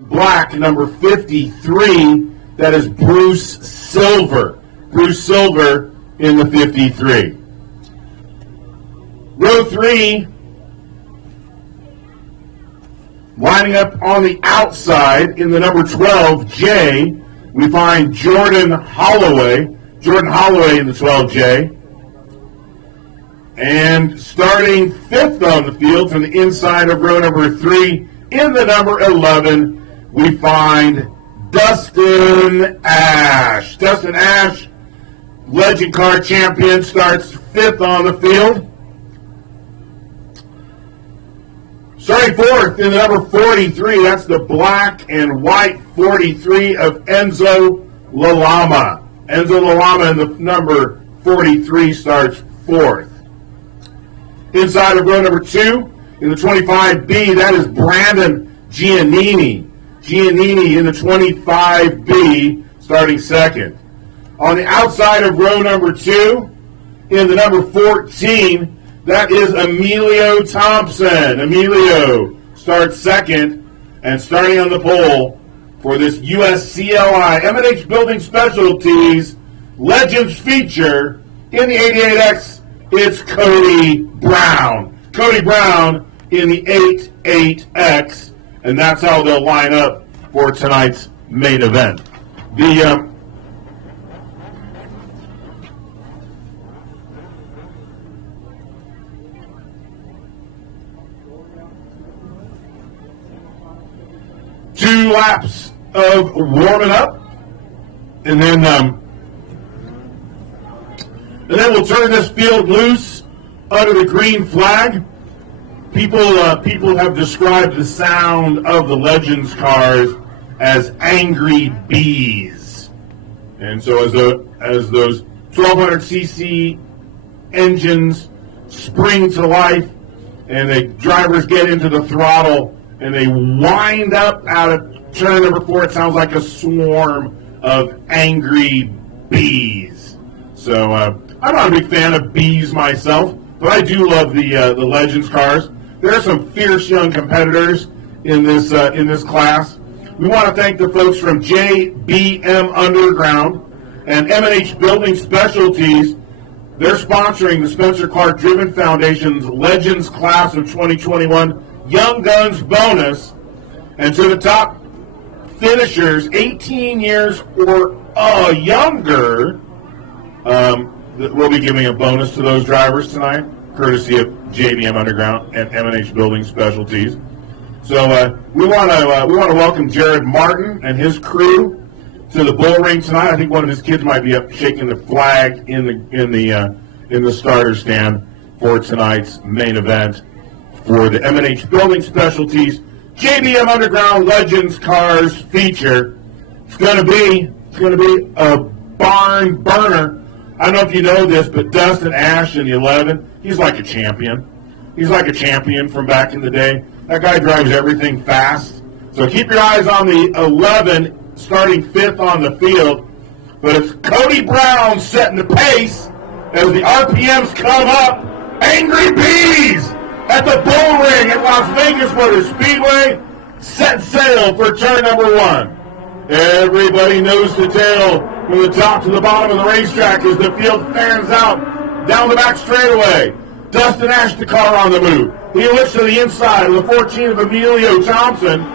black, number 53, that is Bruce Silver. Bruce Silver in the 53. Row 3, lining up on the outside in the number 12J, we find Jordan Holloway. Jordan Holloway in the 12J. And starting 5th on the field from the inside of row number 3 in the number 11, we find Dustin Ash. Dustin Ash, legend car champion, starts 5th on the field. Starting 4th in the number 43, that's the black and white 43 of Enzo Lalama. Enzo Lalama in the number 43 starts 4th. Inside of row number 2, in the 25B, that is Brandon Giannini. Giannini in the 25B, starting 2nd. On the outside of row number 2, in the number 14, that is Emilio Thompson. Emilio starts 2nd, and starting on the pole for this USCLI M&H Building Specialties Legends feature in the 88X, it's Cody Brown. Cody Brown in the 88X, and that's how they'll line up for tonight's main event. The two laps of warming up, and then we'll turn this field loose under the green flag. People have described the sound of the Legends cars as angry bees, and so as those 1200cc engines spring to life, and the drivers get into the throttle, and they wind up out of turn number 4, it sounds like a swarm of angry bees. So I'm not a big fan of bees myself, but I do love the Legends cars. There are some fierce young competitors in this class. We want to thank the folks from JBM Underground and M&H Building Specialties. They're sponsoring the Spencer Clark Driven Foundation's Legends Class of 2021 Young Guns bonus, and to the top finishers, 18 years or younger, we'll be giving a bonus to those drivers tonight, courtesy of JBM Underground and M&H Building Specialties. So we want to welcome Jared Martin and his crew to the Bullring tonight. I think one of his kids might be up shaking the flag in the starter stand for tonight's main event for the M&H Building Specialties JBM Underground Legends Cars feature. It's going to be a barn burner. I don't know if you know this, but Dustin Ash in the 11, he's like a champion. He's like a champion from back in the day. That guy drives everything fast. So keep your eyes on the 11, starting 5th on the field. But it's Cody Brown setting the pace as the RPMs come up. Angry Bees at the Bullring at Las Vegas Motor Speedway, set sail for turn number 1. Everybody knows the tail from the top to the bottom of the racetrack as the field fans out down the back straightaway. Dustin Ash, the car on the move. He looks to the inside of the 14 of Emilio Thompson.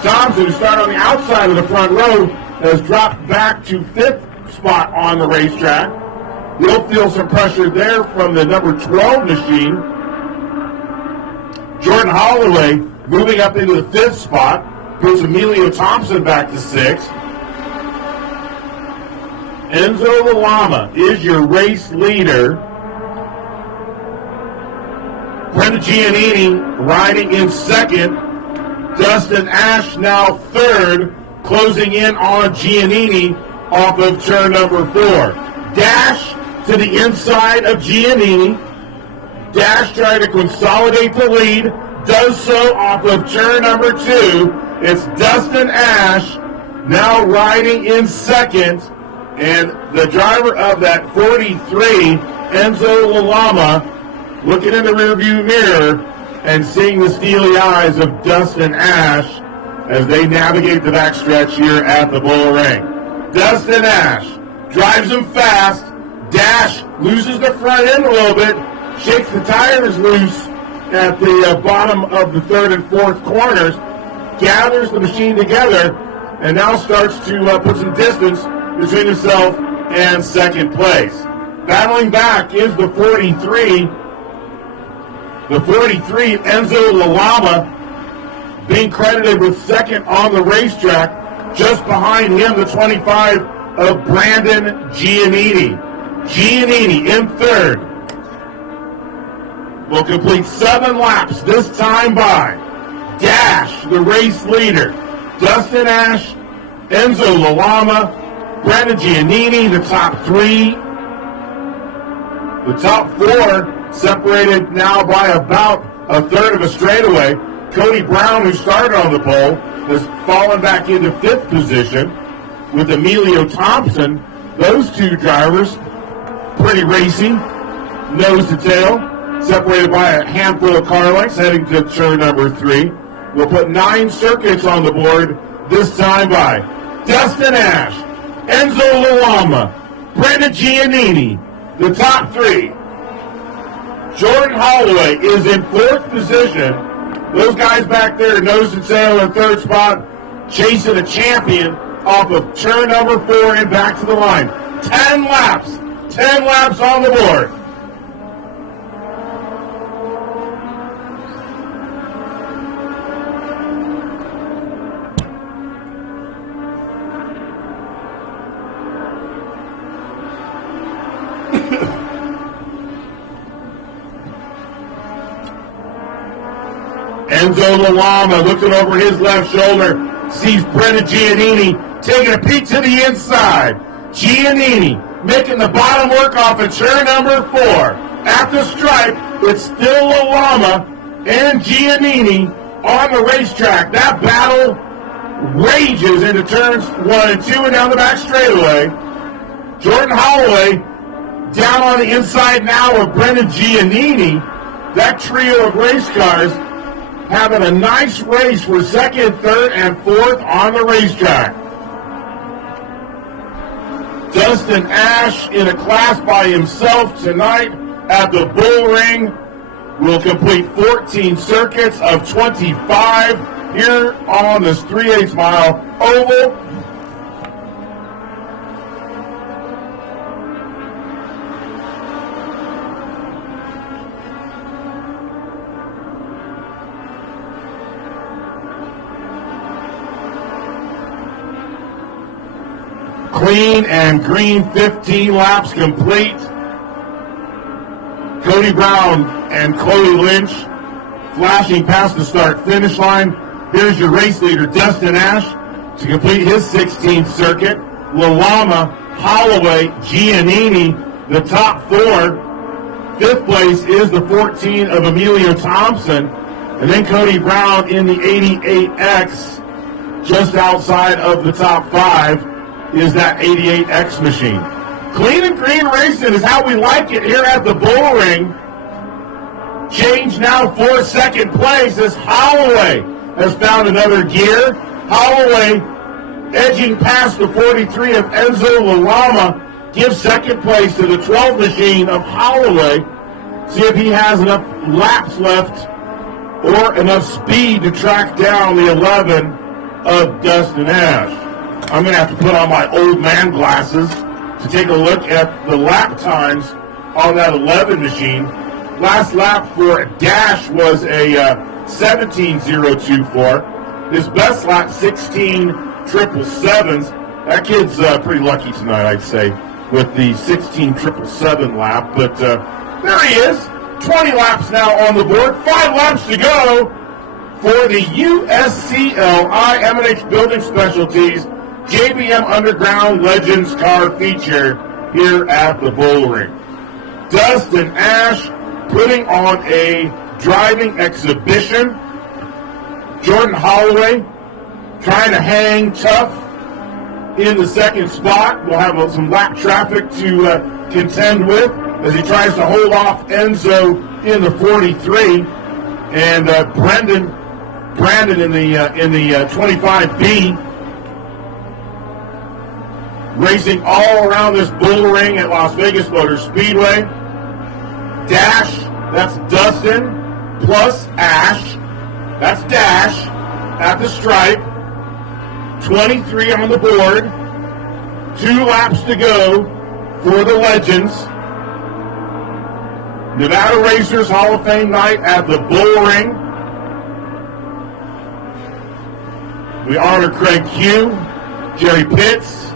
Thompson, who started on the outside of the front row, has dropped back to 5th spot on the racetrack. You'll feel some pressure there from the number 12 machine. Jordan Holloway moving up into the 5th spot, puts Emilio Thompson back to 6th. Enzo Lalama is your race leader. Brenda Giannini riding in 2nd. Dustin Ash now 3rd, closing in on Giannini off of turn number 4. Dash to the inside of Giannini. Dash trying to consolidate the lead, does so off of turn number 2. It's Dustin Ash now riding in 2nd, and the driver of that 43, Enzo Lalama, looking in the rearview mirror and seeing the steely eyes of Dustin Ash as they navigate the backstretch here at the Bullring. Dustin Ash drives him fast. Dash loses the front end a little bit, shakes the tires loose at the bottom of the third and fourth corners, gathers the machine together, and now starts to put some distance between himself and second place. Battling back is the 43. The 43, Enzo Lalama, being credited with second on the racetrack. Just behind him, the 25 of Brandon Giannini. Giannini in third. Will complete 7 laps, this time by Dash, the race leader. Dustin Ash, Enzo Lalama, Brandon Giannini, the top 3. The top 4 separated now by about a third of a straightaway. Cody Brown, who started on the pole, has fallen back into 5th position with Emilio Thompson. Those two drivers, pretty racy, nose to tail, separated by a handful of car lengths heading to turn number 3. We'll put 9 circuits on the board, this time by Dustin Ash, Enzo Lalama, Brandon Giannini, the top 3. Jordan Holloway is in 4th position. Those guys back there, nose to tail in 3rd spot, chasing a champion off of turn number 4 and back to the line. 10 laps on the board. Enzo Lalama looking over his left shoulder, sees Brendan Giannini taking a peek to the inside. Giannini making the bottom work off of turn number 4. At the stripe, it's still Lalama and Giannini on the racetrack. That battle rages into turns 1 and 2 and down the back straightaway. Jordan Holloway down on the inside now of Brendan Giannini. That trio of race cars having a nice race for 2nd, 3rd, and 4th on the racetrack. Dustin Ash in a class by himself tonight at the Bullring will complete 14 circuits of 25 here on this 3/8 mile oval. Clean and green, 15 laps complete. Cody Brown and Chloe Lynch flashing past the start-finish line. Here's your race leader, Dustin Ash, to complete his 16th circuit. Lalama, Holloway, Giannini, the top 4. 5th place is the 14 of Emilio Thompson. And then Cody Brown in the 88X, just outside of the top 5. Is that 88X machine. Clean and green racing is how we like it here at the Bullring. Change now for 2nd place as Holloway has found another gear. Holloway edging past the 43 of Enzo Lalama gives 2nd place to the 12 machine of Holloway. See if he has enough laps left or enough speed to track down the 11 of Dustin Ash. I'm going to have to put on my old man glasses to take a look at the lap times on that 11 machine. Last lap for Dash was a 17.024. His best lap, 16.777s. That kid's pretty lucky tonight, I'd say, with the 16.777 lap. But there he is. 20 laps now on the board. 5 laps to go for the USCLI M&H Building Specialties JBM Underground Legends car feature here at the Bullring. Dustin Ash putting on a driving exhibition. Jordan Holloway trying to hang tough in the 2nd spot. We'll have some lap traffic to contend with as he tries to hold off Enzo in the 43. And Brendan Brandon in the 25B, racing all around this Bullring at Las Vegas Motor Speedway. Dash, that's Dustin, plus Ash, that's Dash at the stripe. 23 on the board. 2 laps to go for the Legends. Nevada Racers Hall of Fame night at the Bullring. We honor Craig Q, Jerry Pitts.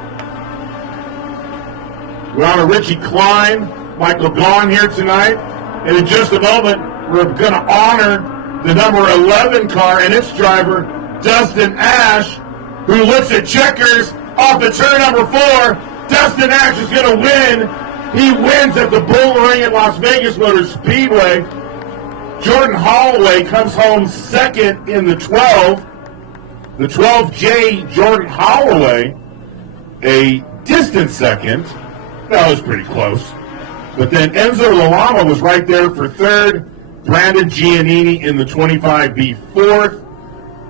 We honor Richie Klein, Michael Gaughan here tonight. And in just a moment, we're going to honor the number 11 car and its driver, Dustin Ash, who looks at checkers off the turn number 4. Dustin Ash is going to win. He wins at the Bullring at Las Vegas Motor Speedway. Jordan Holloway comes home second in the 12. The 12J, Jordan Holloway, a distant second. That was pretty close. But then Enzo Lalama was right there for third. Brandon Giannini in the 25B fourth.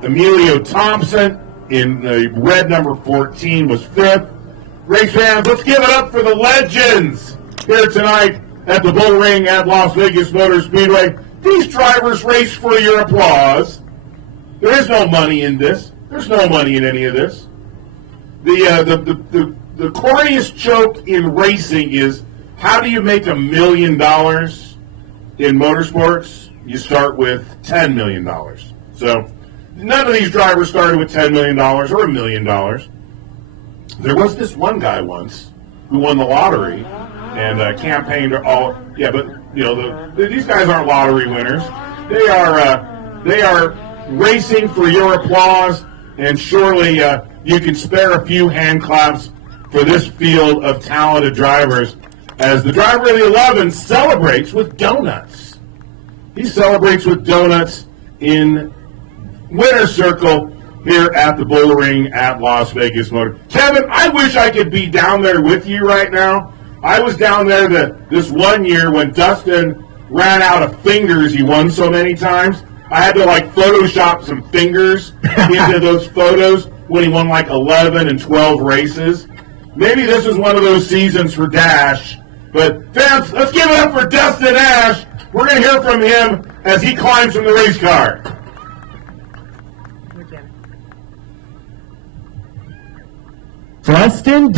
Emilio Thompson in the red number 14 was fifth. Race fans, let's give it up for the Legends here tonight at the Bullring at Las Vegas Motor Speedway. These drivers race for your applause. There is no money in this. There's no money in any of this. The corniest joke in racing is, how do you make $1 million in motorsports? You start with $10 million. So none of these drivers started with $10 million or $1 million. There was this one guy once who won the lottery and campaigned all. Yeah, but you know these guys aren't lottery winners. They are racing for your applause, and surely you can spare a few hand claps for this field of talented drivers as the driver of the 11 celebrates with donuts. He celebrates with donuts in winner's circle here at the Bullring at Las Vegas Motor. Kevin, I wish I could be down there with you right now. I was down there this one year when Dustin ran out of fingers. He won so many times. I had to Photoshop some fingers into those photos when he won 11 and 12 races. Maybe this is one of those seasons for Dash. But fans, let's give it up for Dustin Ash. We're going to hear from him as he climbs from the race car. Dustin.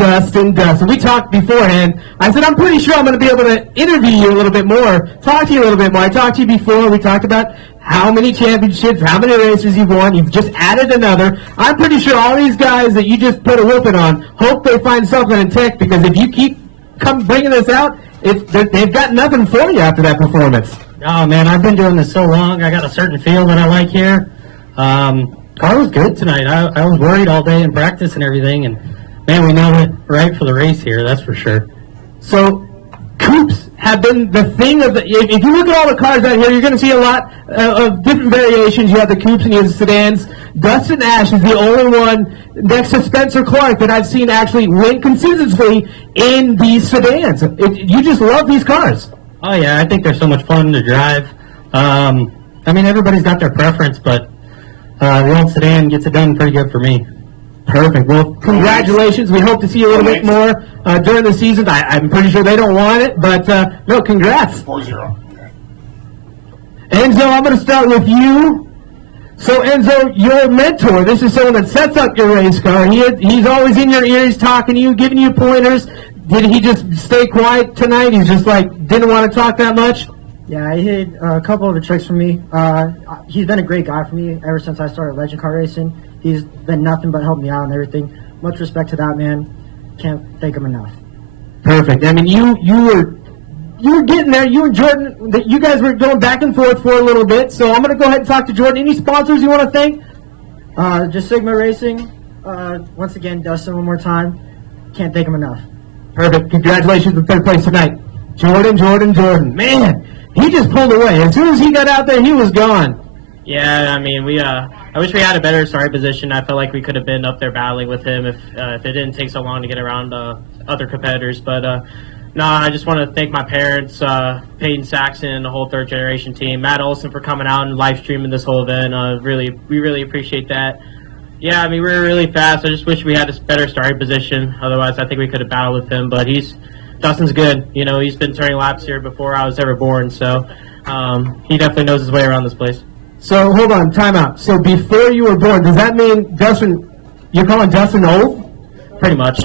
We talked beforehand. I said, I'm pretty sure I'm going to be able to interview you a little bit more, talk to you a little bit more. I talked to you before. We talked about how many championships, how many races you've won. You've just added another. I'm pretty sure all these guys that you just put a whooping on hope they find something in tech, because if you keep bringing this out, they've got nothing for you after that performance. Oh, man, I've been doing this so long. I got a certain feel that I like here. Car was good tonight. I was worried all day in practice and everything, and man, we know it right for the race here, that's for sure. So, coupes have been the thing of the. If you look at all the cars out here, you're going to see a lot of different variations. You have the coupes and you have the sedans. Dustin Ash is the only one next to Spencer Clark that I've seen actually win consistently in these sedans. You just love these cars. Oh, yeah, I think they're so much fun to drive. I mean, everybody's got their preference, but the old sedan gets it done pretty good for me. Perfect. Well, congratulations. We hope to see you a little bit more during the season. I'm pretty sure they don't want it, but no, congrats. 4-0. Enzo, I'm going to start with you. So, Enzo, your mentor, this is someone that sets up your race car. He's always in your ears, talking to you, giving you pointers. Did he just stay quiet tonight? He's just didn't want to talk that much? Yeah, he hid a couple of the tricks from me. He's been a great guy for me ever since I started legend car racing. He's been nothing but helping me out and everything. Much respect to that man. Can't thank him enough. Perfect. I mean, you were getting there. You and Jordan, you guys were going back and forth for a little bit. So I'm going to go ahead and talk to Jordan. Any sponsors you want to thank? Just Sigma Racing. Once again, Dustin, one more time. Can't thank him enough. Perfect. Congratulations on third place tonight. Jordan. Man, he just pulled away. As soon as he got out there, he was gone. Yeah, I mean, I wish we had a better starting position. I felt like we could have been up there battling with him if it didn't take so long to get around other competitors. But No, I just want to thank my parents, Peyton Saxon, and the whole third generation team, Matt Olson for coming out and live streaming this whole event. We really appreciate that. Yeah, I mean, we were really fast. I just wish we had a better starting position. Otherwise, I think we could have battled with him. But Dustin's good. You know, he's been turning laps here before I was ever born. So he definitely knows his way around this place. So hold on, time out. So before you were born, does that mean you're calling Dustin old? Pretty much.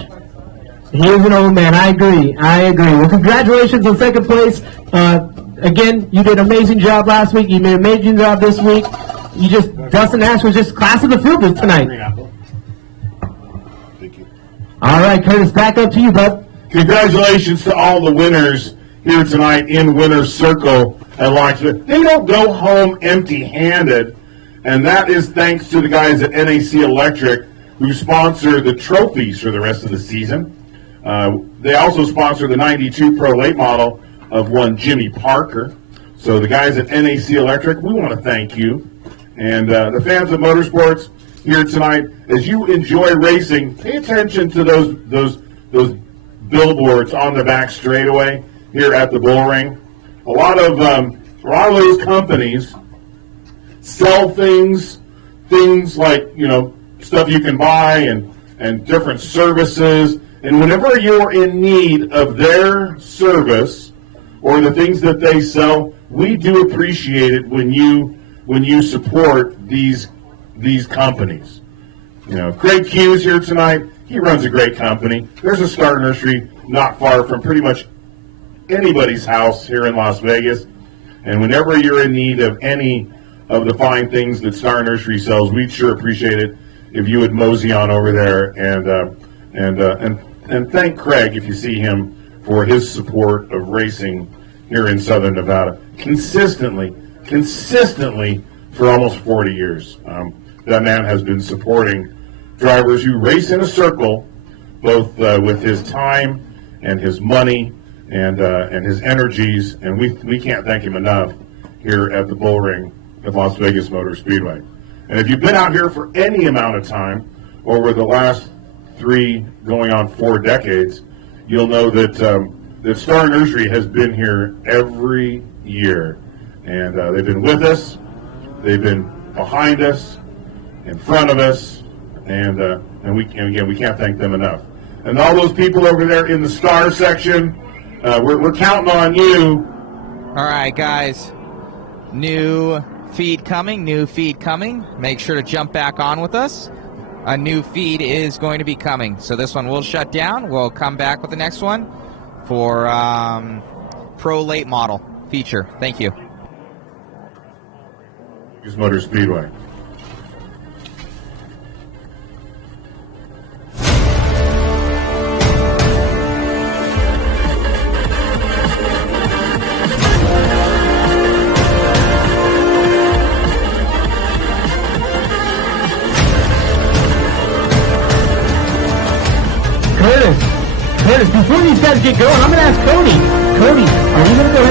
He is an old man. I agree. Well, congratulations on second place. Again, you did an amazing job last week. You made an amazing job this week. Dustin Nash was just class of the field tonight. Thank you. All right, Curtis, back up to you, bud. Congratulations to all the winners here tonight in Winner's Circle at Las Vegas. They don't go home empty-handed, and that is thanks to the guys at NAC Electric who sponsor the trophies for the rest of the season. They also sponsor the 92 Pro Late Model of one Jimmy Parker. So the guys at NAC Electric, we want to thank you. And the fans of motorsports here tonight, as you enjoy racing, pay attention to those billboards on the back straightaway here at the Bullring. A lot of those companies sell things like, you know, stuff you can buy and different services. And whenever you're in need of their service or the things that they sell, we do appreciate it when you support these companies. You know, Craig Hughes here tonight, he runs a great company. There's a Star Nursery not far from pretty much anybody's house here in Las Vegas. And whenever you're in need of any of the fine things that Star Nursery sells, we'd sure appreciate it if you would mosey on over there and thank Craig if you see him for his support of racing here in Southern Nevada consistently for almost 40 years. That man has been supporting drivers who race in a circle, both with his time and his money and his energies, and we can't thank him enough here at the Bullring at Las Vegas Motor Speedway. And if you've been out here for any amount of time over the last 3 going on 4 decades, you'll know that that Star Nursery has been here every year, and they've been with us, they've been behind us, in front of us, and we can't thank them enough. And all those people over there in the Star section, we're counting on you. All right, guys, new feed coming. Make sure to jump back on with us. A new feed is going to be coming. So this one will shut down. We'll come back with the next one for Pro Late Model feature. Thank you. Vegas Motor Speedway. Curtis, before these guys get going, I'm going to ask Cody. Cody, are you going to go ahead